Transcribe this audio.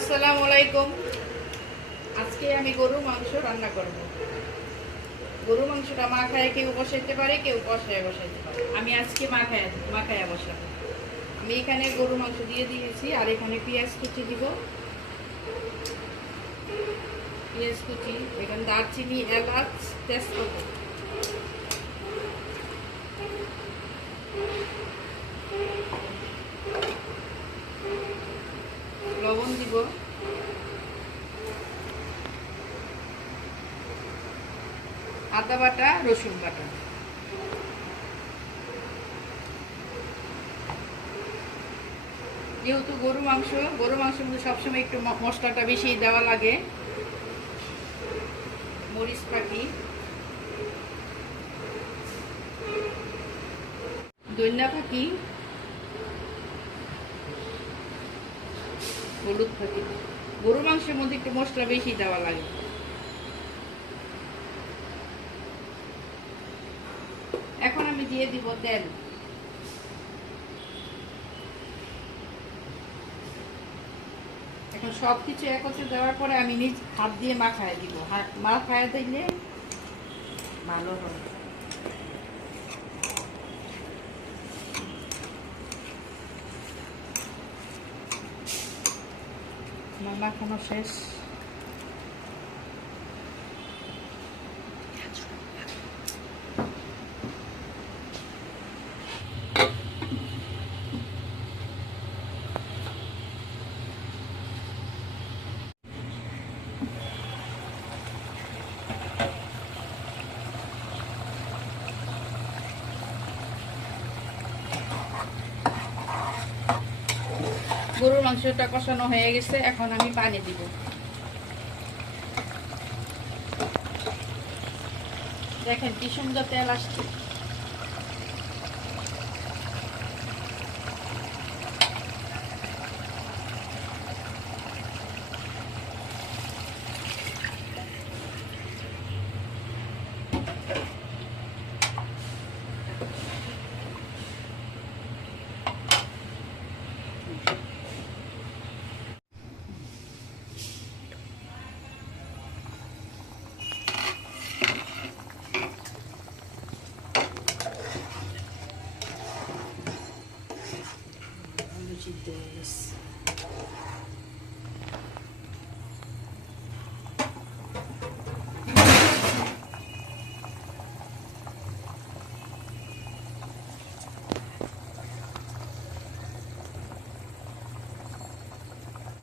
আসসালামু আলাইকুম। আজকে আমি গরুর মাংস রান্না করব। গরুর মাংসটা মাখায় কেউ বসাইতে পারে, কেউ কষায় বসাইতে পারে। আমি আজকে মাখায় বসাবো। আমি এখানে গরুর মাংস দিয়ে দিয়েছি, আর এখানে পেঁয়াজ কুচি দিব। পেঁয়াজ কুচি, এখানে দারচিনি, এলাচ, তেজপাতা, লবণ দিব, আদা বাটা, রসুন বাটা। যেহেতু গরুর মাংসের মধ্যে সবসময় একটু মশলাটা বেশি দেওয়া লাগে। মরিচ পাখি, ধনিয়া পাখি, হলুদ পাখি। গরুর মাংসের মধ্যে একটু মশলা বেশি দেওয়া লাগে। এখন আমি দিয়ে দিব তেল। এখন সবকিছু একত্রে দেওয়ার পরে আমি নিজ হাত দিয়ে মাখায় দিব। মাখায় দিলে ভালো হবে। আমার মাখানো শেষ। গরুর মাংসটা কষানো হয়ে গেছে, এখন আমি পানি দিব। দেখেন কি সুন্দর তেল আসছে। সিদ্ধ হয়ে গেছে।